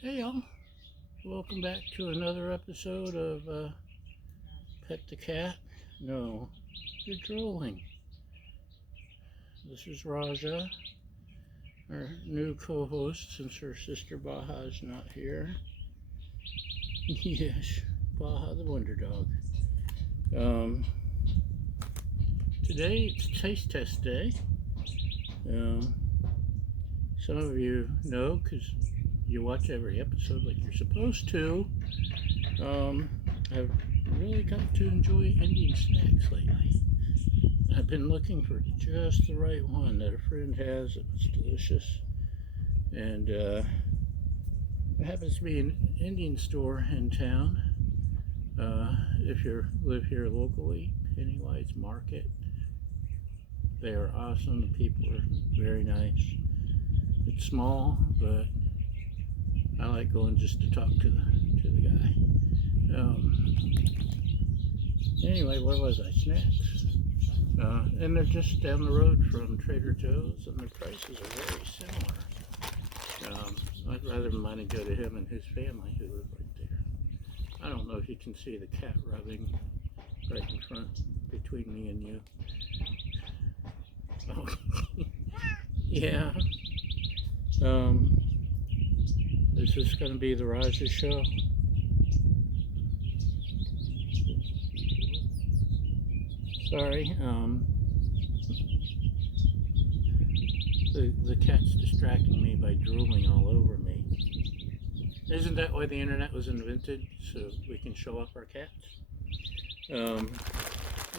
Hey y'all, welcome back to another episode of Pet the Cat. No, you're drooling. This is Raja, our new co-host since her sister Baha's not here. Yes, Baha the Wonder Dog. Today it's Taste Test Day. Some of you know because you watch every episode like you're supposed to. I've really got to enjoy Indian snacks lately. I've been looking for just the right one that a friend has that was delicious. And it happens to be an Indian store in town. If you live here locally, Pennywise Market. They are awesome. The people are very nice. It's small, but I like going just to talk to the guy. Anyway, where was I? Snacks. And they're just down the road from Trader Joe's, and the prices are very similar. I'd rather money go to him and his family who live right there. I don't know if you can see the cat rubbing right in front between me and you. Oh, yeah. Is this going to be the Raja show? Sorry, the cat's distracting me by drooling all over me. Isn't that why the internet was invented? So we can show off our cats?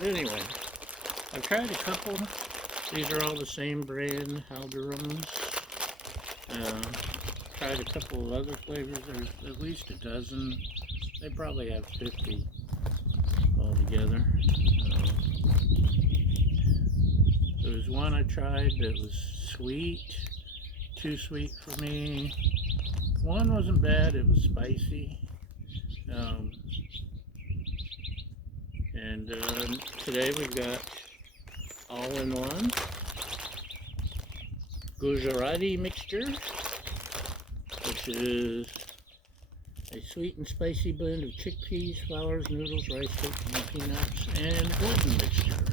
Anyway, I've tried a couple. These are all the same brand, Haldirams. Tried a couple of other flavors. There's at least a dozen. They probably have 50 altogether. There was one I tried that was sweet, too sweet for me. One wasn't bad, it was spicy. And today we've got all-in-one Gujarati Mixture, which is a sweet and spicy blend of chickpeas, flours, noodles, rice cakes, and peanuts, and golden mixture.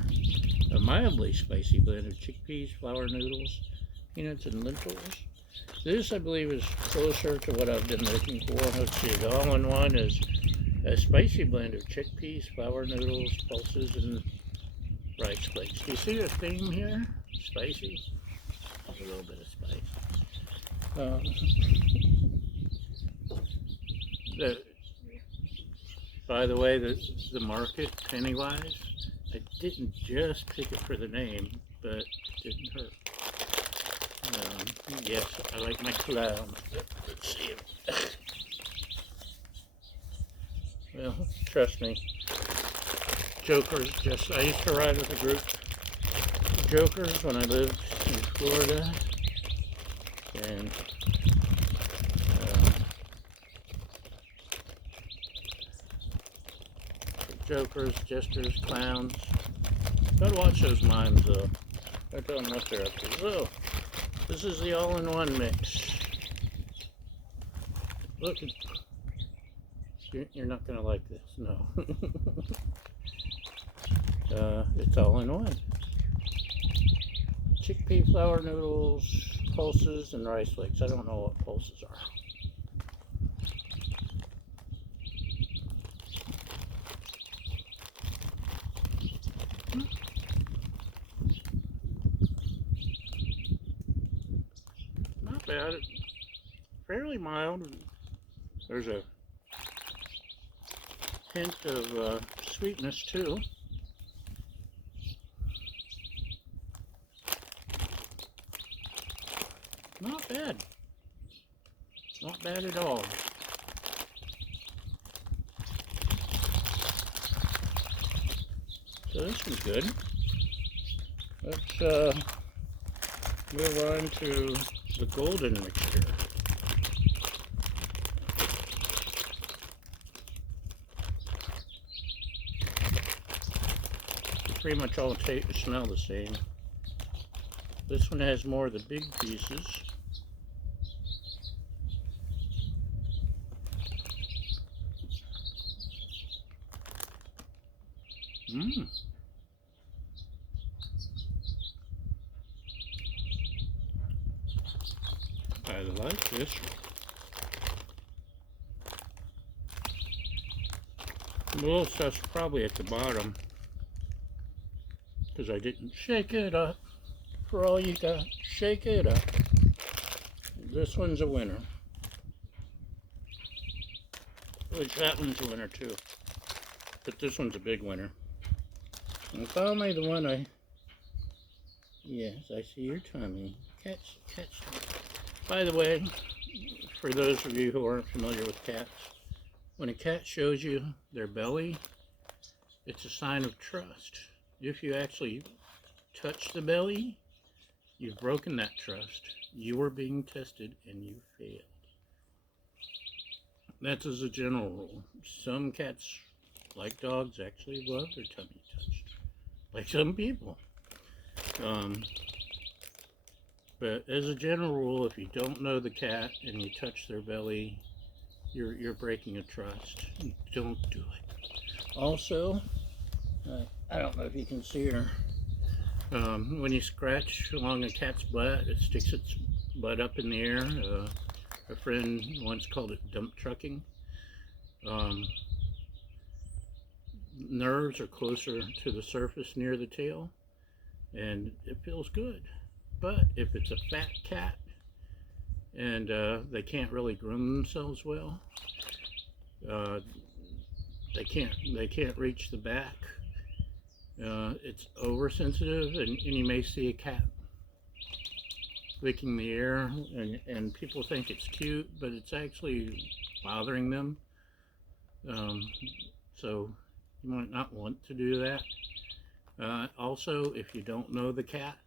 A mildly spicy blend of chickpeas, flour, noodles, peanuts, and lentils. This, I believe, is closer to what I've been looking for. Let's see, the all-in-one is a spicy blend of chickpeas, flour, noodles, pulses, and rice flakes. Do you see a theme here? Spicy. There's a little bit of spice. By the way, the market, Pennywise, I didn't just pick it for the name, but it didn't hurt. Yes, I like my clown. Let's see him. Well, trust me. Jokers, I used to ride with a group of jokers when I lived in Florida. And jokers, jesters, clowns. Gotta watch those mimes though. I don't know what they're up to. So, this is the all-in-one mix. Look, you're not gonna like this, no. It's all-in-one. Chickpea flour noodles, pulses, and rice flakes. I don't know what pulses are. Not bad. It's fairly mild. There's a hint of sweetness too. Not bad. Not bad at all. So this was good. Let's move on to the golden mixture. They pretty much all smell the same. This one has more of the big pieces. Mmm. I like this. The little stuff's probably at the bottom because I didn't shake it up. For all you got, shake it up. This one's a winner. Which that one's a winner too. But this one's a big winner. And finally the one I... Yes, I see your tummy. Catch. By the way, for those of you who aren't familiar with cats, when a cat shows you their belly, it's a sign of trust. If you actually touch the belly, you've broken that trust. You are being tested and you failed. That's as a general rule. Some cats, like dogs, actually love their tummy touched. Like some people. But as a general rule, if you don't know the cat and you touch their belly, you're breaking a trust. Don't do it. Also, I don't know if you can see her. When you scratch along a cat's butt, it sticks its butt up in the air. A friend once called it dump trucking. Nerves are closer to the surface near the tail, and it feels good. But if it's a fat cat and they can't really groom themselves well, they can't reach the back. It's oversensitive, and you may see a cat licking the air, and people think it's cute, but it's actually bothering them. So you might not want to do that. Also, if you don't know the cat,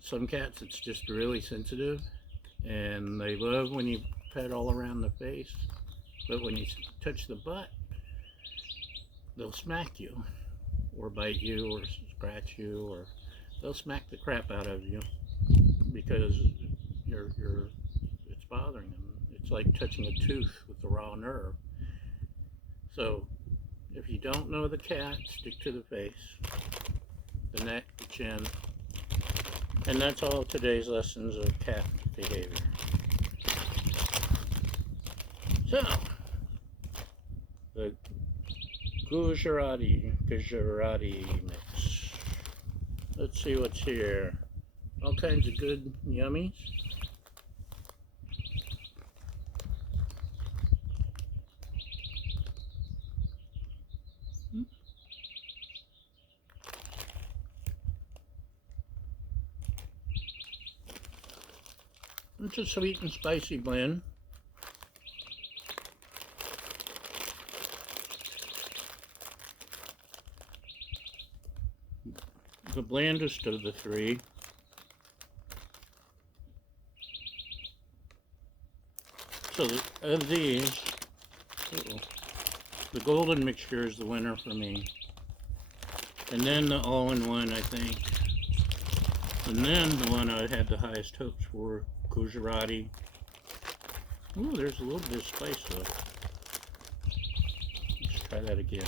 some cats it's just really sensitive, and they love when you pet all around the face, but when you touch the butt, they'll smack you, or bite you, or scratch you, or they'll smack the crap out of you because it's bothering them. It's like touching a tooth with a raw nerve. So if you don't know the cat, stick to the face, the neck, the chin. And that's all today's lessons of cat behavior. So, the Gujarati mix. Let's see what's here. All kinds of good yummies. It's a sweet and spicy blend. The blandest of the three. So of these, the golden mixture is the winner for me. And then the all-in-one, I think. And then the one I had the highest hopes for, Gujarati. Ooh, there's a little bit of spice though. Let's try that again.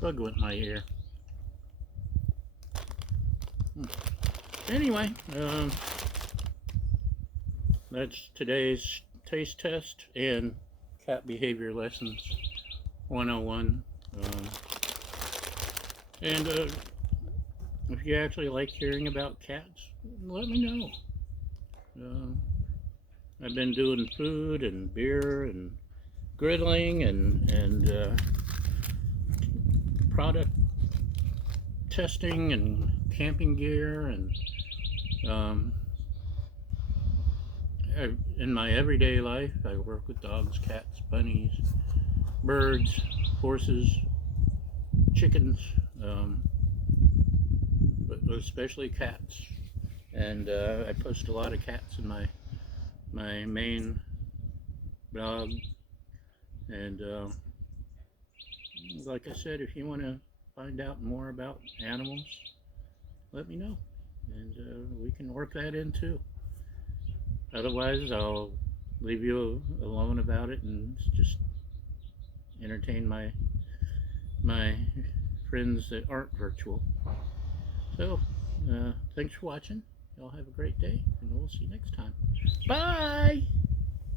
Bug went in my ear. Anyway, that's today's taste test and cat behavior lessons 101. And if you actually like hearing about cats, let me know. I've been doing food and beer and griddling and product testing and camping gear, and in my everyday life I work with dogs, cats, bunnies, birds, horses, chickens, but especially cats. And I post a lot of cats in my main blog. And like I said, if you want to find out more about animals, let me know, and we can work that in too. Otherwise, I'll leave you alone about it and just entertain my friends that aren't virtual. So, thanks for watching. Y'all have a great day, and we'll see you next time. Bye!